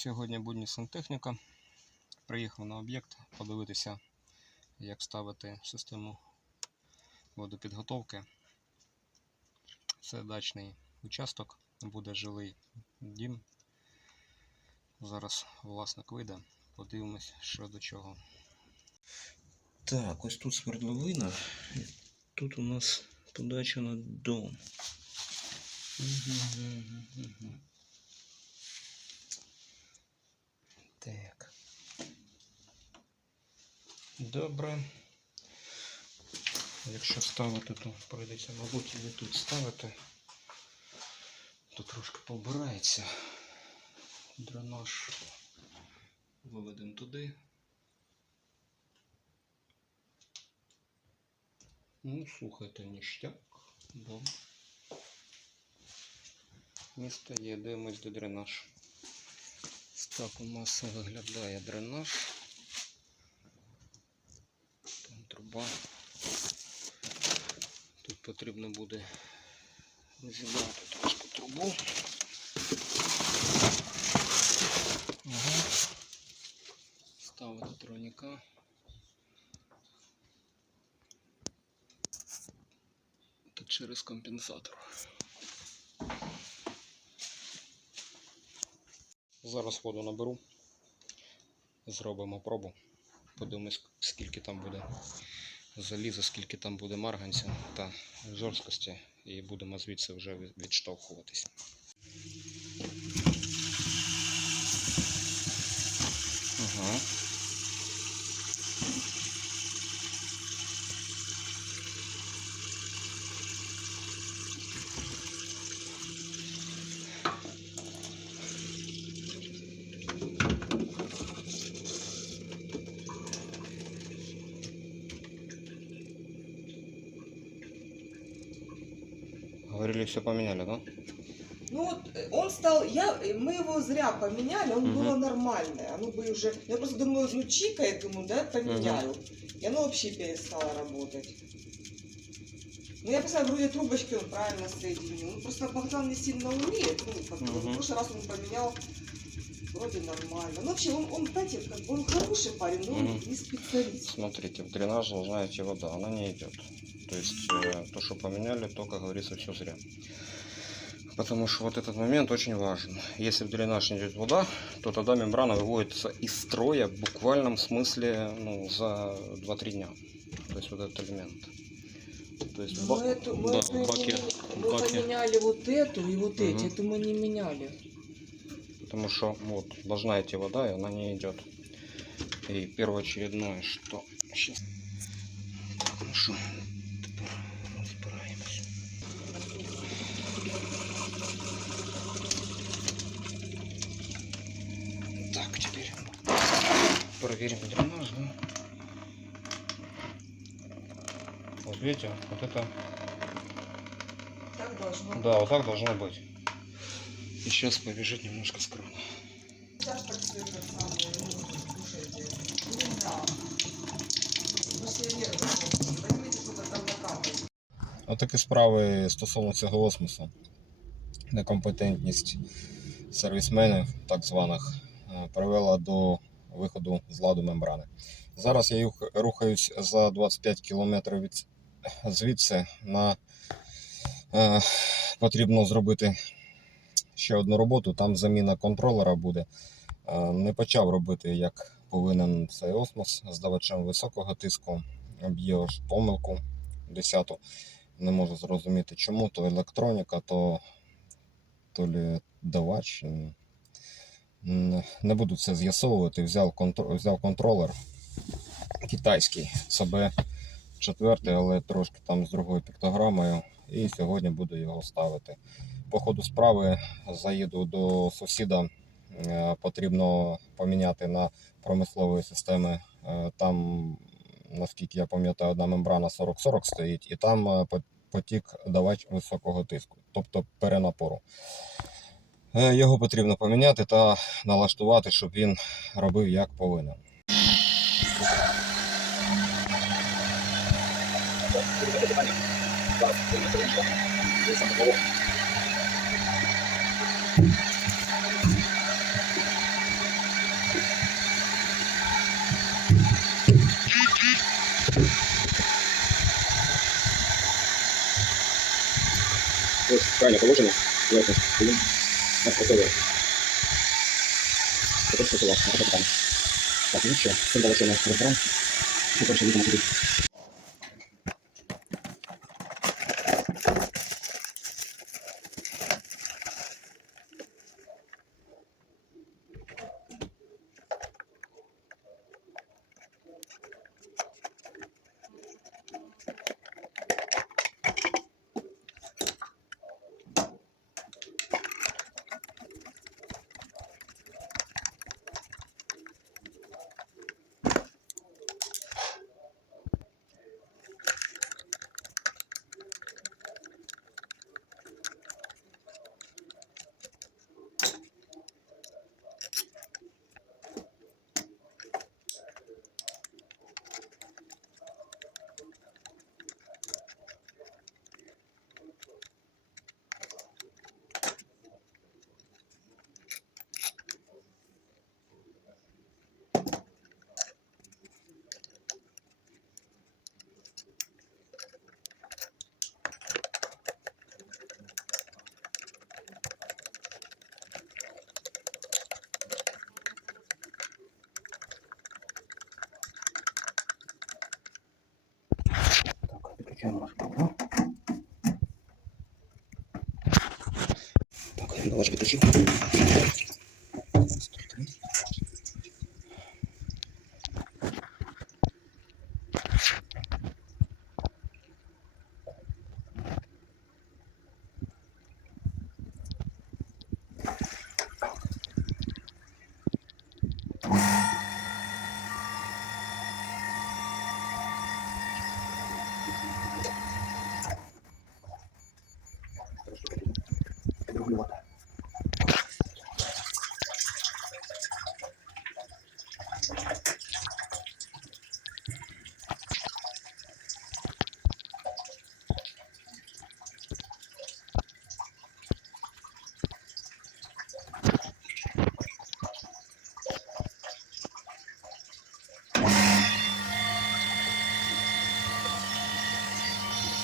Сьогодні будні сантехніка. Приїхав на об'єкт подивитися, як ставити систему водопідготовки. Це дачний участок, буде жилий дім. Зараз власник вийде, подивимось, що до чого. Так, ось тут свердловина. Тут у нас подача на дом. Так. Добре. Якщо ставити, то прийдеться, мабуть, і тут ставити. То трошки побирається. Дренаж виведемо туди. Ну, слухайте, ніштяк. Добре. Місто є, дивимось до дренаж. Так у нас виглядає дренаж. Там труба. Тут потрібно буде зібрати трошки трубу. Ага. Ставити троніка. Та через компенсатор. Зараз воду наберу. Зробимо пробу. Подивимось, скільки там буде заліза, скільки там буде марганця та жорсткості. І будемо звідси вже від- відштовхуватись. Ага. Все поменяли, да? Ну вот э, он стал, я, э, мы его зря поменяли, он Мгм. было нормальное. Оно бы уже, я просто думаю, ну чикает, думаю, да, поменяю. И оно вообще перестало работать. Ну я поставила вроде трубочки, он правильно соединил. Ну просто Богдан не сильно умеет. Ну, как Мгм. в прошлый раз он поменял вроде нормально. Ну вообще, он, он, знаете, как бы он хороший парень, но он Мгм. не специалист. Смотрите, в дренаж идти вода, она не идет. То есть э, то, что поменяли, то, как говорится, все зря. Потому что вот этот момент очень важен. Если в дренаж не идет вода, то тогда мембрана выводится из строя в буквальном смысле ну, за 2-3 дня. То есть вот этот элемент. То есть Мы, ба- эту, мы, да, эту не баки, меня- мы баки. поменяли вот эту и вот эти, Мгм. это мы не меняли. Потому что вот должна идти вода, и она не идет. И первоочередное, что сейчас. Так, ну что, проверим дренаж, да? Вот видите, вот это, Так должно быть. да, вот так должно быть. И сейчас побежит немножко с крана. Сейчас так все это самое, ну, слушайте, нельзя. Ну, все нервы, возьмите что-то там накапать. Отакі справи стосовно цього осмосу. Некомпетентність сервісменів, так званих, е, привела до виходу з ладу мембрани. Зараз я рухаюсь за 25 км від звідси. На, е, потрібно зробити ще одну роботу. Там заміна контролера буде. Е, не почав робити, як повинен цей осмос з давачем високого тиску. Б'є помилку 10 не можу зрозуміти, чому то електроніка, то, то лі давач. Не буду це з'ясовувати. Взяв, контр... Взяв контролер китайський СБ 4, але трошки там з другою піктограмою. І сьогодні буду його ставити. По ходу справи заїду до сусіда. Е, Потрібно поміняти на промислової системи. Е, Там, наскільки я пам'ятаю, одна мембрана 40-40 стоїть, і там е, потік давач високого тиску, тобто перенапору. Е, його потрібно поміняти та налаштувати, щоб він робив як повинен. Ось правильно положено спрацював, на таке питання. Так, ну що, цим далі на ресторан. І перше їдемо туди. Так, я налажу підключив. Стартуємо.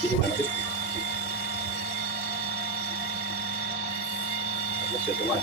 Піднімаємо. Ну, все, тримай.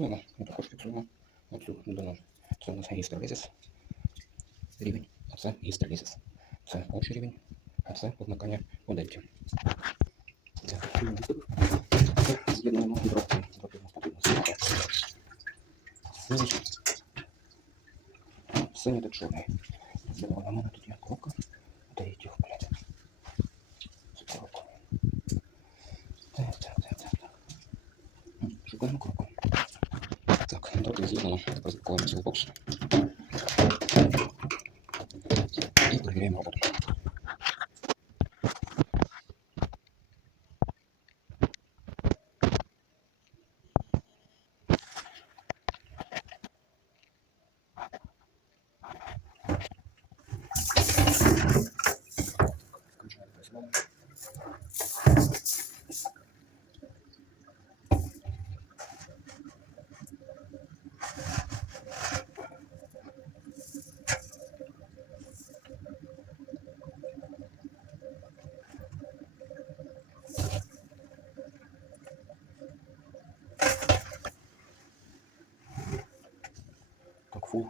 фіксуємо, ми також фіксуємо оцю довжину. Це у нас гістерезис рівень, а це гістерезис. Це общий рівень, а це одмикання по дельті. З'єднуємо дроти. Синій та чорний. З'єднуємо, у мене тут є кнопка. Та їх, блядь. Шукаємо кнопку. Прикольно кругом. Так, дроти з'єднано. и проверяем цей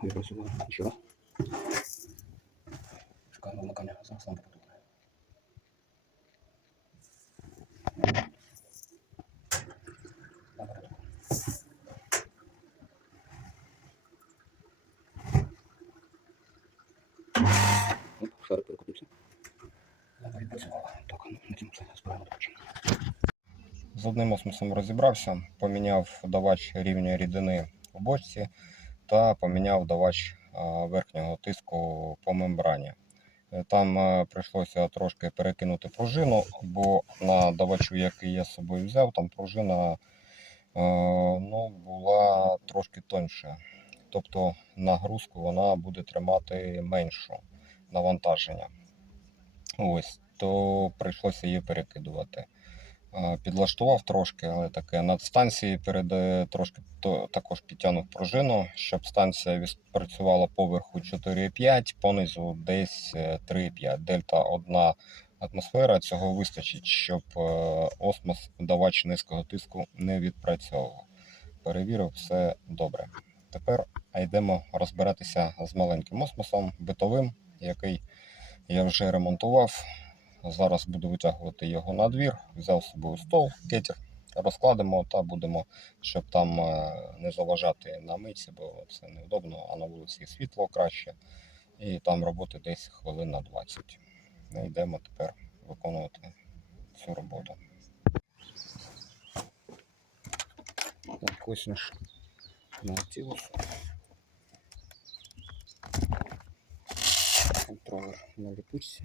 Не працював. Ще раз. Шикарно вмикання. Зараз лампа потухне. Оп, шарик перекотився. Лампа відпрацювала. Так, ну, на цьому все. Збираємо до початку. З одним осмосом розібрався, поміняв давач рівня рідини в бочці та поміняв давач верхнього тиску по мембрані. Е, Там е, прийшлося трошки перекинути пружину, бо на давачу, який я з собою взяв, там пружина е, ну, була трошки тоньша. Тобто нагрузку вона буде тримати меншу навантаження. Ось, то прийшлося її перекидувати. Е, Підлаштував трошки, але таке над станції перед е, трошки то, також підтягнув пружину, щоб станція відпрацювала поверху 4,5, понизу десь е, 3,5. Дельта 1 атмосфера. Цього вистачить, щоб е, осмос давач низького тиску не відпрацьовував. Перевірив, все добре. Тепер йдемо розбиратися з маленьким осмосом, битовим, який я вже ремонтував. Зараз буду витягувати його на двір. Взяв собою стол, кетер, розкладемо та будемо, щоб там е, не заважати на митці, бо це невдобно, а на вулиці світло краще. І там роботи десь хвилин на 20. Ми йдемо тепер виконувати цю роботу. Ось наш наутилус. Контролер на липучці.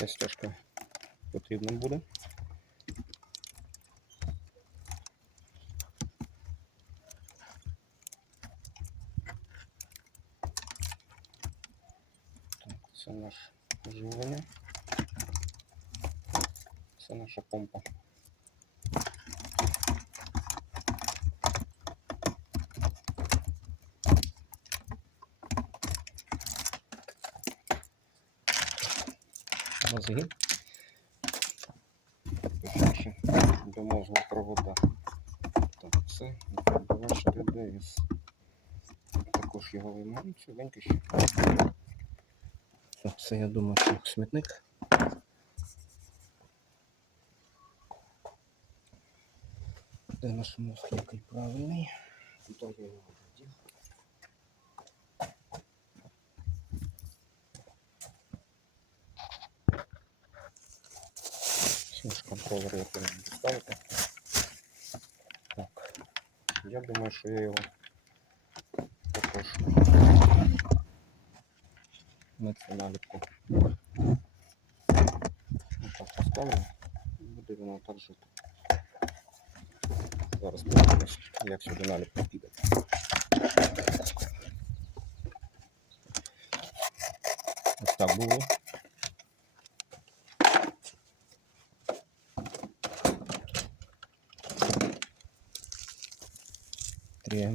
Ця стежка потрібна буде. Так, це наш живлення. Це наша помпа. Угу. Наші домовні провода. Так, це 24 ДС. Також його виймаємо, сюденько ще. Все, це я думаю, що смітник. Де наш мозг який правильний? Тут я його вдів? Все ж контролер я повинен доставити. Так. Я думаю, що я його також на цю наліпку. Отак поставлю. І Буде воно так жити. Зараз подивимось, як сюди наліпка піде. Ось так було. Yeah.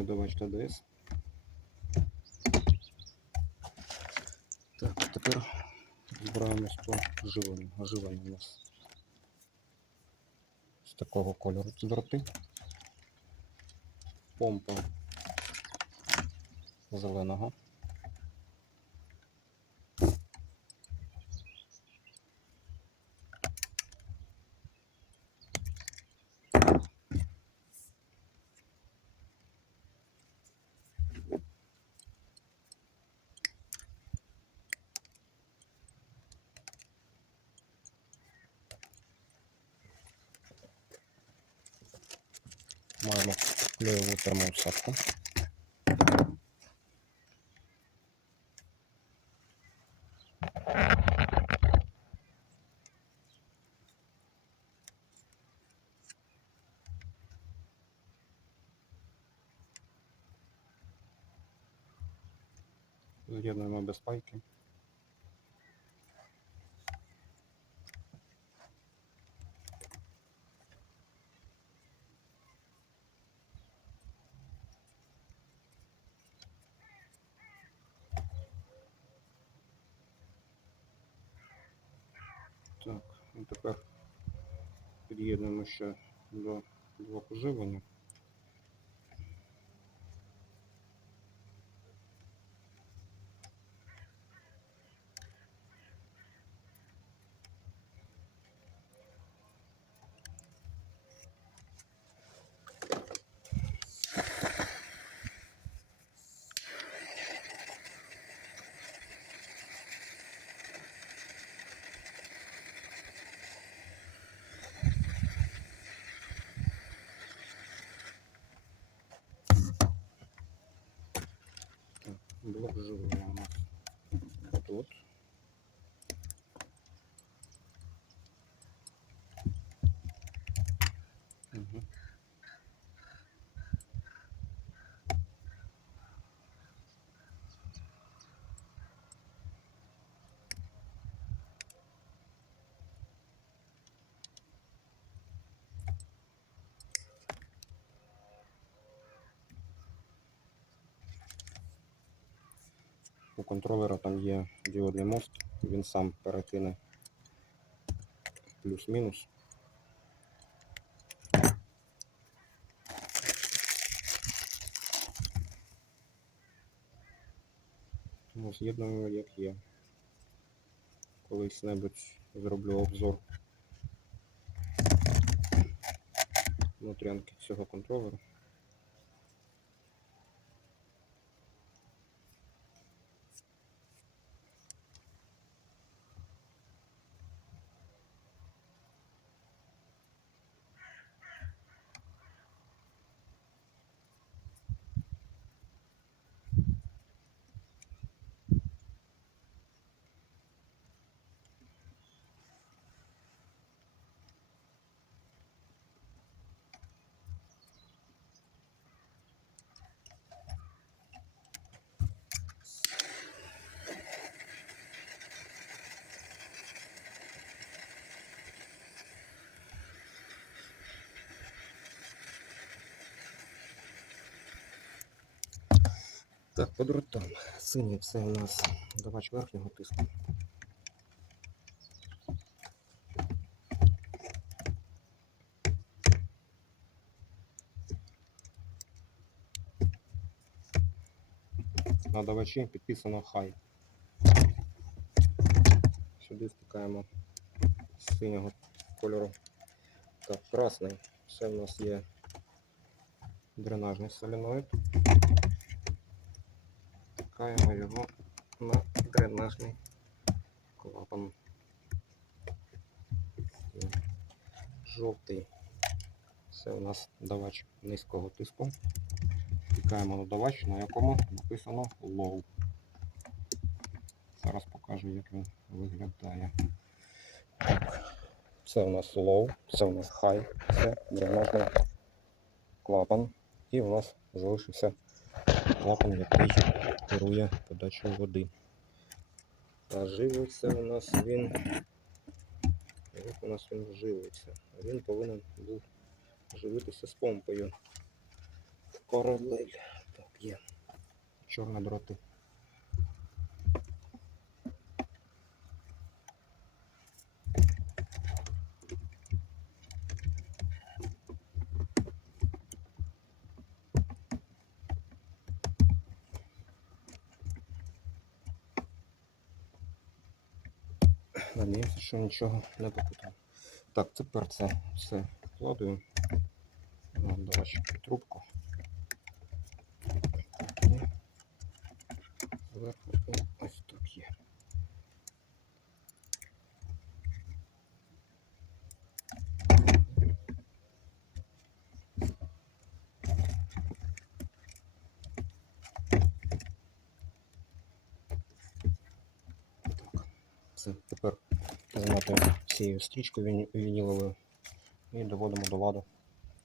Следовач ТДС. Так, тепер збираємось по живленню. Оживання у нас з такого кольору ці дроти. Помпа зеленого. Маємо клеєву термоусадку. Тепер під'єднуємо ще до блоку живлення. Так, блок живлення у нас тут. У контролера там є діодний мост, він сам перекине плюс-мінус. Тому з'єднуємо як є. Колись небудь зроблю обзор внутрянки цього контролера. Так, по дротам. Синій це у нас давач верхнього тиску. На давачі підписано хай. Сюди втикаємо з синього кольору. Так, красний. Це в нас є дренажний соленоїд. Втикаємо його на дренажний клапан. Жовтий. Це у нас давач низького тиску. Втикаємо на давач, на якому написано low. Зараз покажу, як він виглядає. Це у нас low, це у нас high, це дренажний клапан. І у нас залишився клапан, який керує подачою води. А живиться у нас він. Як у нас він живиться? Він повинен був живитися з помпою. В паралель. Так, є. Чорні дроти. Що нічого не попутав. Так, тепер це все вкладаю. Ну, Давай ще трубку. Зверху ось тут є. Так, все, тепер займати цією стрічкою віні- вініловою і доводимо до ладу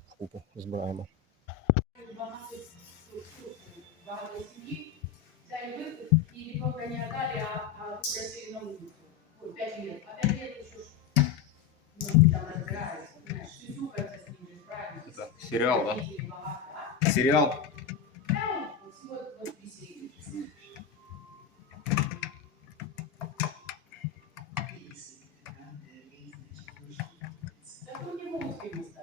вкупу, збираємо. багато багато сім'ї, Тут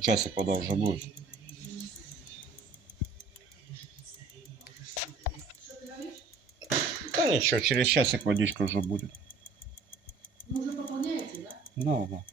часик вода вже буде. Что ты говоришь? Та нічого, через часик водичка вже буде. Ну, уже пополняете, да? Да, да.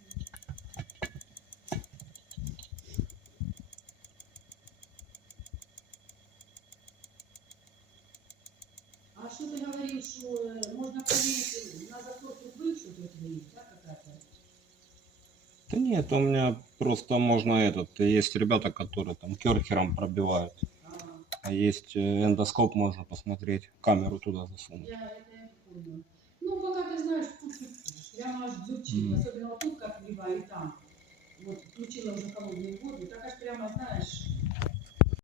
Просто можно этот. Есть ребята, которые там керхером пробивают. А, есть э, эндоскоп, можно посмотреть, камеру туда засунуть. я это я понял. Ну, пока ты знаешь, тут прямо аж дзюрчит, Мгм. особенно вот тут как либо и там. Вот, включила уже холодную воду, так аж прямо, знаешь,